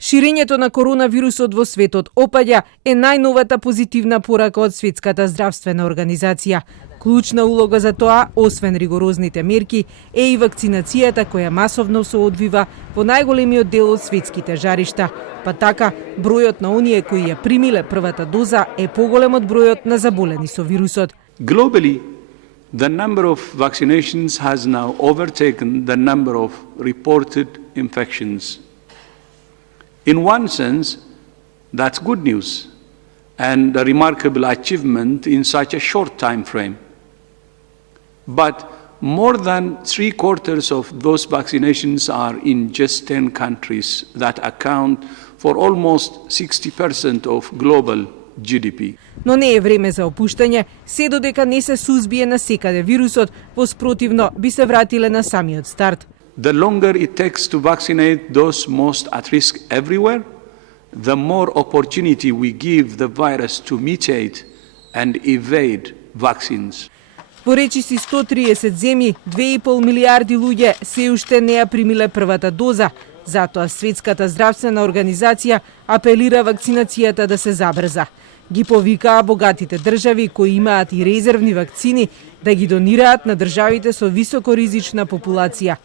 Ширењето на коронавирусот во светот опаѓа е најновата позитивна порака од Светската здравствена организација. Клучна улога за тоа, освен ригорозните мерки, е и вакцинацијата која масовно се одвива во најголемиот дел од светските жаришта. Па така, бројот на оние кои ја примиле првата доза е поголем од бројот на заболени со вирусот. Globally, the number of vaccinations has now overtaken the number of reported infections. In one sense, that's good news and a remarkable achievement in such a short time frame. But more than 3/4 of those vaccinations are in just 10 countries that account for almost 60% of global GDP. Но не е време за опуштање, се додека не се сузбие на секаде вирусот, воспротивно би се вратиле на самиот старт. The longer it takes to vaccinate those most at risk everywhere, the more opportunity we give the virus to mutate and evade vaccines. Во речиси 130 земји, 2,5 милиарди луѓе се уште не ја примиле првата доза. Затоа Светската здравствена организација апелира вакцинацијата да се забрза. Ги повикаа богатите држави кои имаат и резервни вакцини да ги донираат на државите со високоризична популација.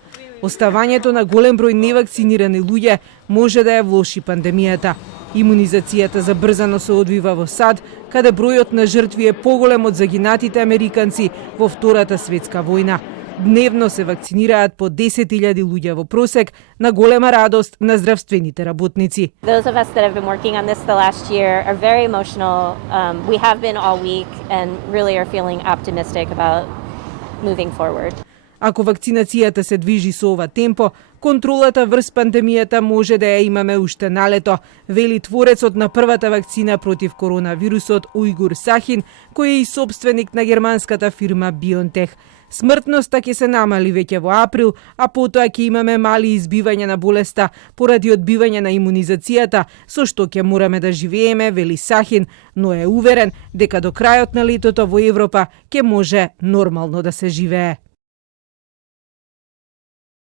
Оставањето на голем број невакцинирани луѓе може да ја влоши пандемијата. Имунизацијата забрзано се одвива во САД, каде бројот на жртви е поголем од загинатите американци во Втората светска војна. Дневно се вакцинираат по 10.000 луѓе во просек, на голема радост на здравствените работници. Those of us that have been working on this the last year are very emotional. We have been all week and really are feeling optimistic about moving forward. Ако вакцинацијата се движи со ова темпо, контролата врз пандемијата може да ја имаме уште налето, вели творецот на првата вакцина против коронавирусот Уйгур Сахин, кој е и собственик на германската фирма BioNTech. Смртноста ќе се намали веќе во април, а потоа ќе имаме мали избивања на болеста поради одбивање на имунизацијата, со што ќе мораме да живееме, вели Сахин, но е уверен дека до крајот на летото во Европа ќе може нормално да се живее.